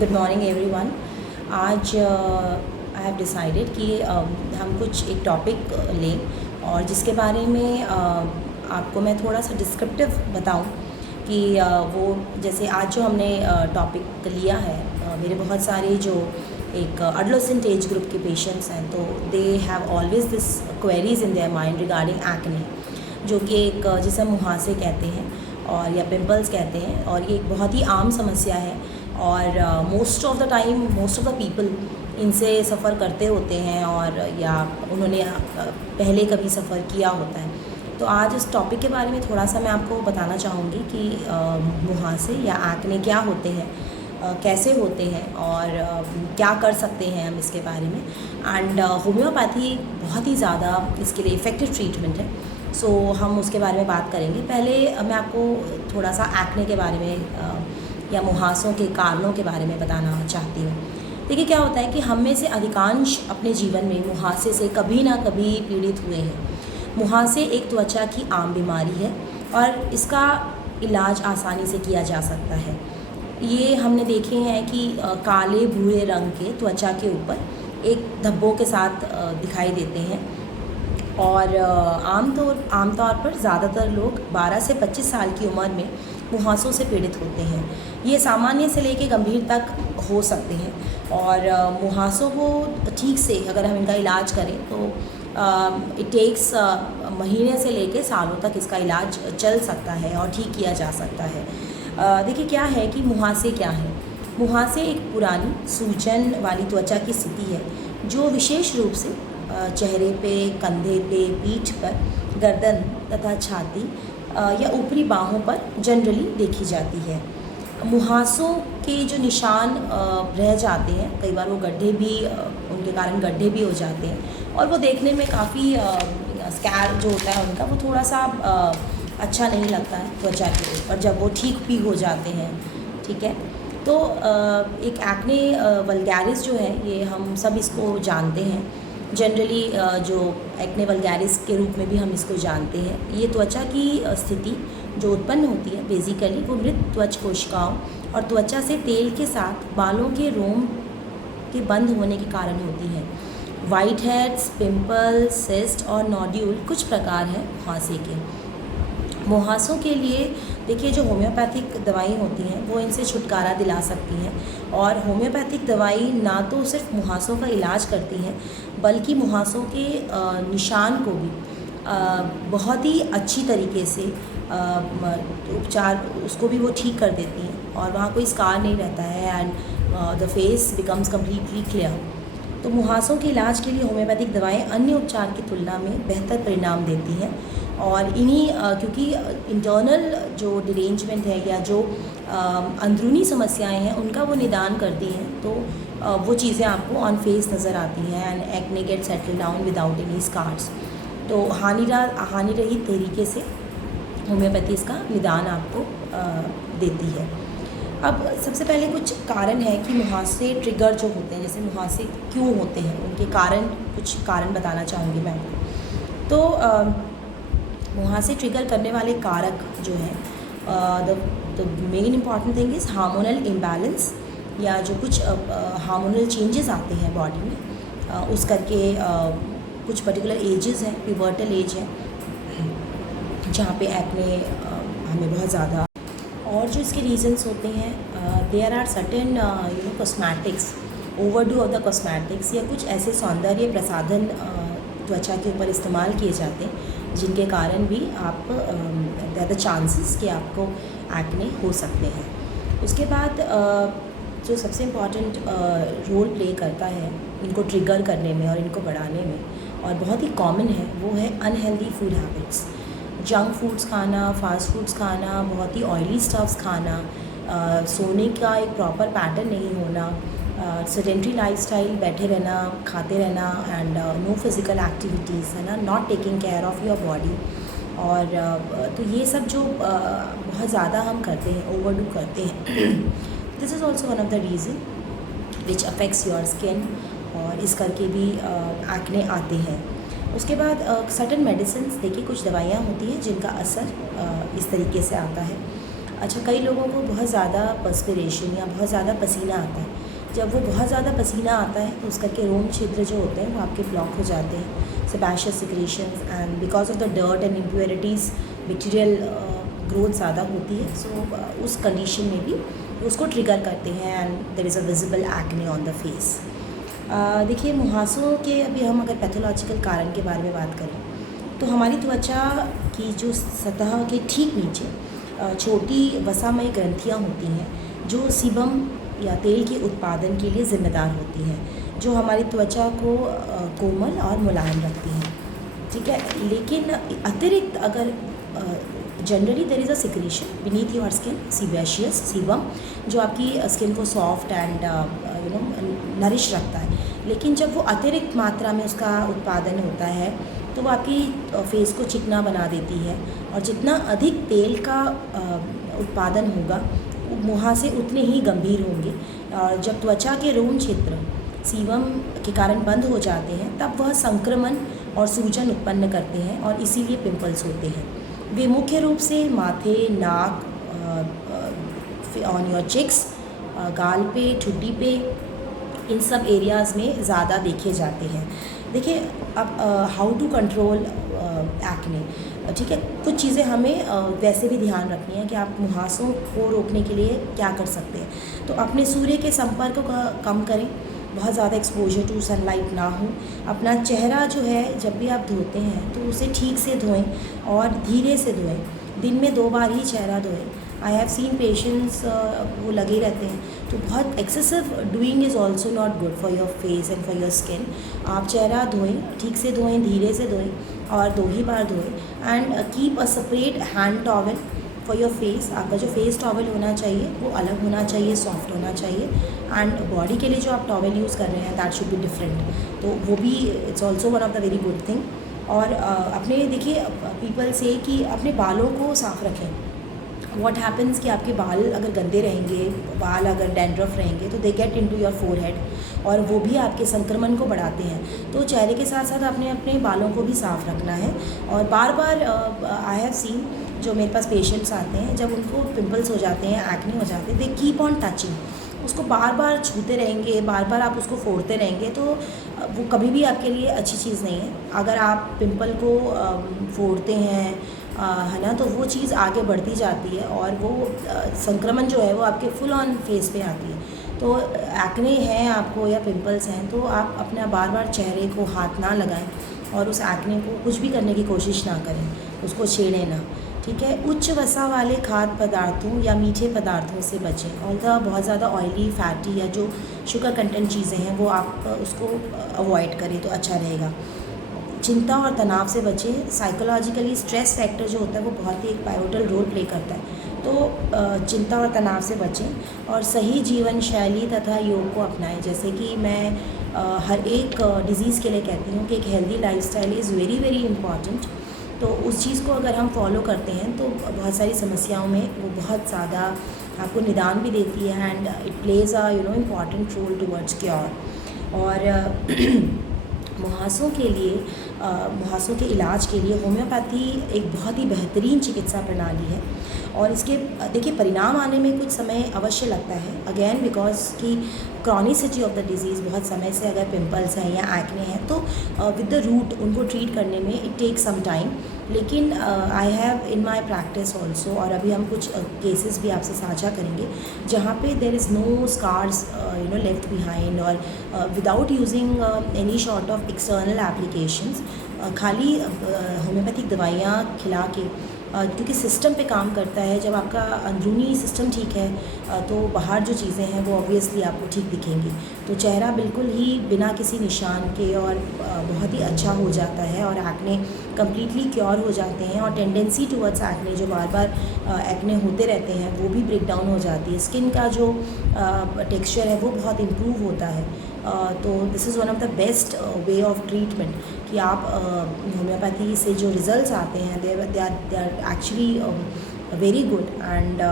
Good morning everyone. आज I have decided कि हम कुछ एक टॉपिक लें और जिसके बारे में आपको मैं थोड़ा सा डिस्क्रिप्टिव बताऊं कि वो जैसे आज जो हमने टॉपिक लिया है, मेरे बहुत सारे जो एक एडोलेसेंट एज ग्रुप के पेशेंट्स हैं, तो they have always this queries in their mind regarding acne, जो कि एक जिसे हम मुहासे कहते हैं और या पिंपल्स कहते हैं, और ये एक बहुत ही आम समस्या है और most of the time most of the people इनसे सफ़र करते होते हैं और या उन्होंने पहले कभी सफ़र किया होता है। तो आज इस टॉपिक के बारे में थोड़ा सा मैं आपको बताना चाहूँगी कि मुहासे या एक्ने क्या होते हैं, कैसे होते हैं और क्या कर सकते हैं हम इसके बारे में। एंड होम्योपैथी बहुत ही ज़्यादा इसके लिए इफ़ेक्टिव ट्रीटमेंट है, सो हम उसके बारे में बात करेंगे। पहले मैं आपको थोड़ा सा एक्ने के बारे में या मुहासों के कारणों के बारे में बताना चाहती हूँ। देखिए, क्या होता है कि हम में से अधिकांश अपने जीवन में मुहासे से कभी ना कभी पीड़ित हुए हैं। मुहासे एक त्वचा की आम बीमारी है और इसका इलाज आसानी से किया जा सकता है। ये हमने देखे हैं कि काले भूरे रंग के त्वचा के ऊपर एक धब्बों के साथ दिखाई देते हैं और आमतौर पर ज़्यादातर लोग 12 से 25 साल की उम्र में मुहासों से पीड़ित होते हैं। ये सामान्य से लेकर गंभीर तक हो सकते हैं और मुहासों को ठीक से अगर हम इनका इलाज करें तो इट टेक्स महीने से लेकर सालों तक इसका इलाज चल सकता है और ठीक किया जा सकता है। देखिए, क्या है कि मुहासे क्या है। मुहासे एक पुरानी सूजन वाली त्वचा की स्थिति है जो विशेष रूप से चेहरे पे, कंधे पे, पीठ पर, गर्दन तथा छाती या ऊपरी बाहों पर जनरली देखी जाती है। मुहासों के जो निशान रह जाते हैं, कई बार वो गड्ढे भी उनके कारण गड्ढे भी हो जाते हैं और वो देखने में काफ़ी स्कैर जो होता है उनका, वो थोड़ा सा अच्छा नहीं लगता है त्वचा के ऊपर जब वो ठीक भी हो जाते हैं। ठीक है, तो एक एक्ने वल्गैरिस जो है, ये हम सब इसको जानते हैं। जनरली जो एक्ने वल्गैरिस के रूप में भी हम इसको जानते हैं। ये त्वचा की स्थिति जो उत्पन्न होती है बेसिकली वो मृत त्वच कोशिकाओं और त्वचा से तेल के साथ बालों के रोम के बंद होने के कारण होती है। वाइट हेड्स, पिंपल, सिस्ट और नोड्यूल कुछ प्रकार हैं मुहासे के। मुहासों के लिए देखिए, जो होम्योपैथिक दवाई होती हैं वो इनसे छुटकारा दिला सकती हैं और होम्योपैथिक दवाई ना तो सिर्फ मुहासों का इलाज करती हैं बल्कि मुहासों के निशान को भी बहुत ही अच्छी तरीके से उपचार उसको भी वो ठीक कर देती हैं और वहाँ कोई स्कार नहीं रहता है and the face becomes completely clear. तो मुहासों के इलाज के लिए होम्योपैथिक दवाएं अन्य उपचार की तुलना में बेहतर परिणाम देती हैं और इन्हीं क्योंकि इंटरनल जो डिरेंजमेंट है या जो अंदरूनी समस्याएं हैं उनका वो निदान करती हैं, तो वो चीज़ें आपको ऑन फेस नज़र आती हैं and acne get settle down without any scars. तो हानि रहित तरीके से होम्योपैथी इसका निदान आपको देती है। अब सबसे पहले कुछ कारण है कि मुहासे ट्रिगर जो होते हैं, जैसे मुहासे क्यों होते हैं, उनके कुछ कारण बताना चाहूँगी मैं आपको। तो मुहासे ट्रिगर करने वाले कारक जो हैं, the main important thing is hormonal imbalance, या जो कुछ हार्मोनल चेंजेस आते हैं बॉडी में उस करके कुछ पर्टिकुलर एजेस हैं, पिवर्टल एज है जहाँ पे एक्ने हमें बहुत ज़्यादा, और जो इसके रीजंस होते हैं, there are certain cosmetics, overdo of the cosmetics या कुछ ऐसे सौंदर्य प्रसाधन त्वचा के ऊपर इस्तेमाल किए जाते हैं जिनके कारण भी आप देयर द चांसेस कि आपको एक्ने हो सकते हैं। उसके बाद जो सबसे इम्पॉर्टेंट रोल प्ले करता है इनको ट्रिगर करने में और इनको बढ़ाने में और बहुत ही कॉमन है, वो है unhealthy food habits. Junk foods खाना, फास्ट फूड्स खाना, बहुत ही ऑयली स्टफ्स खाना, सोने का एक प्रॉपर पैटर्न नहीं होना, सेडेंट्री लाइफस्टाइल, बैठे रहना, खाते रहना एंड नो फिज़िकल एक्टिविटीज़, है ना, not taking care of your body. और तो ये सब जो बहुत ज़्यादा हम करते हैं, ओवरडू करते हैं, this is also one of the reason which affects your skin और इस करके भी एक्ने आते हैं। उसके बाद सर्टन मेडिसिन्स, देखिए कुछ दवाइयाँ होती हैं जिनका असर इस तरीके से आता है। अच्छा, कई लोगों को बहुत ज़्यादा पर्स्पिरेशन या बहुत ज़्यादा पसीना आता है। जब वो बहुत ज़्यादा पसीना आता है तो उस करके रोम छिद्र जो होते हैं वो आपके ब्लॉक हो जाते हैं, sebaceous secretions, and because of the dirt and impurities bacterial growth ज़्यादा होती है। सो उस कंडीशन में भी उसको ट्रिगर करते हैं and there is a visible acne on the face. देखिए, मुहासों के अभी हम अगर पैथोलॉजिकल कारण के बारे में बात करें तो हमारी त्वचा की जो सतह के ठीक नीचे छोटी वसामय ग्रंथियाँ होती हैं जो सीबम या तेल के उत्पादन के लिए ज़िम्मेदार होती हैं, जो हमारी त्वचा को कोमल और मुलायम रखती हैं। ठीक है, लेकिन अतिरिक्त अगर generally there is a secretion beneath your skin, sebaceous sebum, जो आपकी स्किन को सॉफ्ट एंड नरिश रखता है। लेकिन जब वो अतिरिक्त मात्रा में उसका उत्पादन होता है तो वो आपकी फेस को चिकना बना देती है, और जितना अधिक तेल का उत्पादन होगा मुहासे उतने ही गंभीर होंगे। और जब त्वचा के रोम क्षेत्र सीबम के कारण बंद हो जाते हैं तब वह संक्रमण और सूजन उत्पन्न करते हैं और इसीलिए पिंपल्स होते हैं। वे मुख्य रूप से माथे, नाक, ऑन योर चिक्स, गाल पे, ठुड्डी पे, इन सब एरियाज़ में ज़्यादा देखे जाते हैं। देखिए, अब हाउ टू कंट्रोल एक्ने, ठीक है, कुछ चीज़ें हमें वैसे भी ध्यान रखनी है कि आप मुहासों को रोकने के लिए क्या कर सकते हैं। तो अपने सूर्य के संपर्क को कम करें, बहुत ज़्यादा एक्सपोजर टू सनलाइट ना हो। अपना चेहरा जो है जब भी आप धोते हैं तो उसे ठीक से धोएं और धीरे से धोएं। दिन में 2 बार ही चेहरा धोएं। आई हैव सीन पेशेंट्स वो लगे रहते हैं, तो बहुत excessive doing is also not good for your face and for your skin. आप चेहरा धोएं, ठीक से धोएं, धीरे से धोएं और 2 ही बार धोएं। And keep a separate hand towel for your face. आपका जो फेस टॉवल होना चाहिए वो अलग होना चाहिए, सॉफ्ट होना चाहिए। एंड बॉडी के लिए जो आप टॉवल यूज़ कर रहे हैं दैट शुड बी डिफरेंट, तो वो भी it's also one of the very good thing. और अपने देखिए, पीपल से कि अपने बालों को साफ़ रखें। व्हाट हैपन्स कि आपके बाल अगर गंदे रहेंगे, बाल अगर डैंड्रफ रहेंगे तो they get into your forehead और वो भी आपके संक्रमण को बढ़ाते हैं। तो चेहरे के साथ साथ अपने अपने बालों को भी साफ़ रखना है। और बार बार आई हैव सीन, जो मेरे पास पेशेंट्स आते हैं, जब उनको पिंपल्स हो जाते हैं, एक्ने हो जाते हैं, दे कीप ऑन टचिंग। उसको बार बार छूते रहेंगे, बार बार आप उसको फोड़ते रहेंगे तो वो कभी भी आपके लिए अच्छी चीज़ नहीं है। अगर आप पिंपल को फोड़ते हैं, है ना, तो वो चीज़ आगे बढ़ती जाती है और वो संक्रमण जो है वो आपके फुल ऑन फेस पे आती है। तो एक्ने है आपको या पिंपल्स हैं तो आप अपना बार बार चेहरे को हाथ ना लगाएं और उस एक्ने को कुछ भी करने की कोशिश ना करें, उसको छेड़ें ना। ठीक है, उच्च वसा वाले खाद्य पदार्थों या मीठे पदार्थों से बचें। और बहुत ज़्यादा ऑयली, फैटी या जो शुगर कंटेंट चीज़ें हैं वो आप उसको अवॉइड करें तो अच्छा रहेगा। चिंता और तनाव से बचें। साइकोलॉजिकली स्ट्रेस फैक्टर जो होता है वो बहुत ही एक पाइवोटल रोल प्ले करता है। तो चिंता और तनाव से बचें और सही जीवन शैली तथा योग को अपनाएं। जैसे कि मैं हर एक डिज़ीज़ के लिए कहती हूँ कि एक healthy lifestyle is very very important. तो उस चीज़ को अगर हम फॉलो करते हैं तो बहुत सारी समस्याओं में वो बहुत ज़्यादा आपको निदान भी देती है and it plays a important role towards cure. और मुहासों के लिए, मुहासों के इलाज के लिए होम्योपैथी एक बहुत ही बेहतरीन चिकित्सा प्रणाली है। और इसके देखिए परिणाम आने में कुछ समय अवश्य लगता है, अगेन बिकॉज की क्रॉनिसिटी ऑफ द डिज़ीज़, बहुत समय से अगर पिंपल्स हैं या एक्ने हैं तो विद द रूट उनको ट्रीट करने में इट टेक सम टाइम। लेकिन I have in my practice also, और अभी हम कुछ केसेस भी आपसे साझा करेंगे जहाँ पे there is no scars left behind, और without using any sort of external applications, खाली होम्योपैथिक दवाइयाँ खिला के, क्योंकि सिस्टम पे काम करता है। जब आपका अंदरूनी सिस्टम ठीक है तो बाहर जो चीज़ें हैं वो ऑब्वियसली आपको ठीक दिखेंगी। तो चेहरा बिल्कुल ही बिना किसी निशान के और बहुत ही अच्छा हो जाता है और एक्ने कम्प्लीटली क्योर हो जाते हैं। और टेंडेंसी टुवर्ड्स एक्ने, जो बार बार एक्ने होते रहते हैं, वो भी ब्रेक डाउन हो जाती है। स्किन का जो टेक्सचर है वो बहुत इम्प्रूव होता है। तो this is one of the best way of treatment कि आप होम्योपैथी से जो रिज़ल्ट्स आते हैं they are actually very good and